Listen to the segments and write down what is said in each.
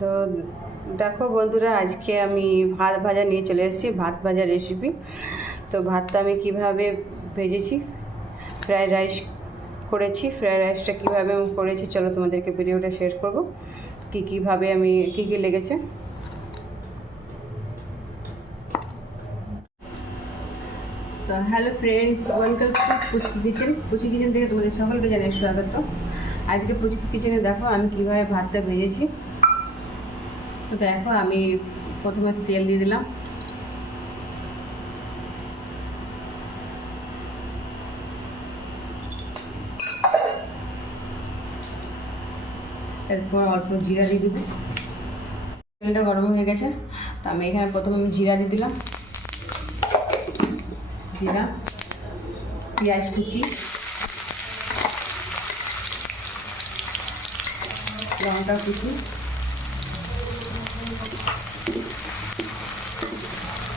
তো দেখো বন্ধুরা, আজকে আমি ভাত ভাজা নিয়ে চলে এসেছি, ভাত ভাজা রেসিপি। তো ভাতটা আমি কিভাবে ভেজেছি, ফ্রায়েড রাইস করেছি। ফ্রায়েড রাইসটা কীভাবে আমি করেছি চলো তোমাদেরকে ভিডিওটা শেয়ার করব, কীভাবে আমি কী লেগেছে। তো hello friends, welcome to Puchki kitchen. Puchki kitchen থেকে তোমাদের সকলকে জানাই স্বাগত। আজকে পুচকি কিচেনে দেখো আমি কীভাবে ভাতটা ভেজেছি। তো দেখো আমি প্রথমে তেল দিয়ে দিলাম, এরপর অল্প জিরা দিয়ে দেবো। তেলটা গরম হয়ে গেছে, তো আমি এখানে প্রথমে জিরা দিয়ে দিলাম, জিরা, পেঁয়াজ কুচি, লঙ্কা কুচি,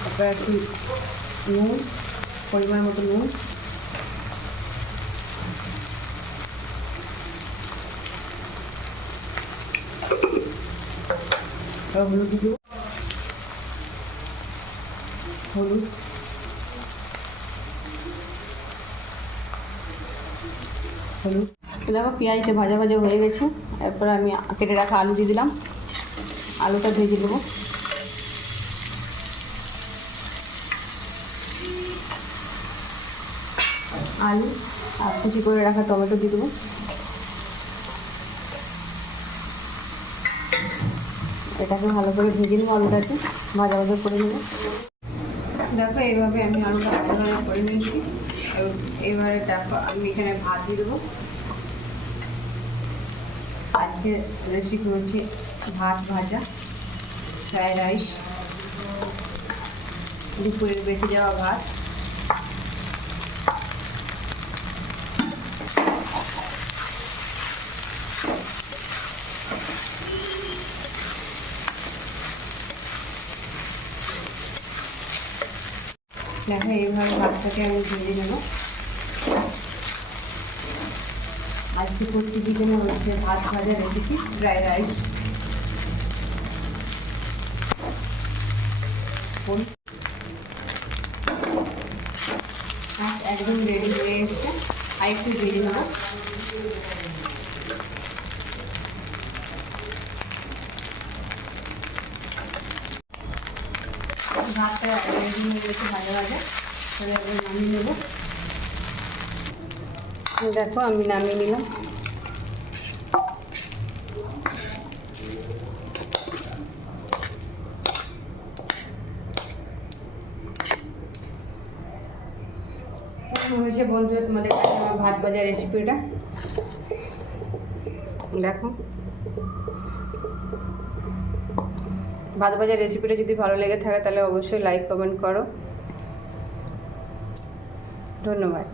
তারপর একটু নুন, পরিমাণ মতো নুন, হলুদ দিব, হলুদ, হলুদ। দেখো পেঁয়াজটা ভাজা ভাজা হয়ে গেছে, এরপর আমি কেটে রাখা আলু দিয়ে দিলাম, আলুটা ভেজে দেবো। আলু আর কুচি করে রাখা টমেটো দিয়ে দেবো। এটাকে ভালো করে ভেজে নেবো, আলুটাকে ভাজা ভাজা করে নেবো। দেখো এইভাবে আমি আলুটা ভাজা ভাজা করে নিয়েছি। এবারে দেখো আমি এখানে ভাত দিয়ে দেবো। আজকে রেসিপি হচ্ছে ভাত ভাজা, ফ্রায়েড রাইস, দুপুরের বেঁচে যাওয়া ভাত। দেখো এইভাবে ভাতটাকে আমি ভেজে নেব। আজকে পুচকি কিচেনে হচ্ছে ভাত ভাজা রেসিপি, ফ্রায়েড রাইস। একদম রেডি হয়ে এসছে, আর একটু ভেজে নেব। ভাতটা রেডি হয়ে গেছে ভাজা ভাজা, তাহলে এবার নামিয়ে নেব। দেখো আমি নামিয়ে নিলাম। হয়েছে বন্ধুরা তোমাদের কাছে আমার ভাত ভাজা রেসিপিটা। দেখো ভাত ভাজা রেসিপিটা যদি ভালো লেগে থাকে তাহলে অবশ্যই লাইক কমেন্ট করো। ধন্যবাদ।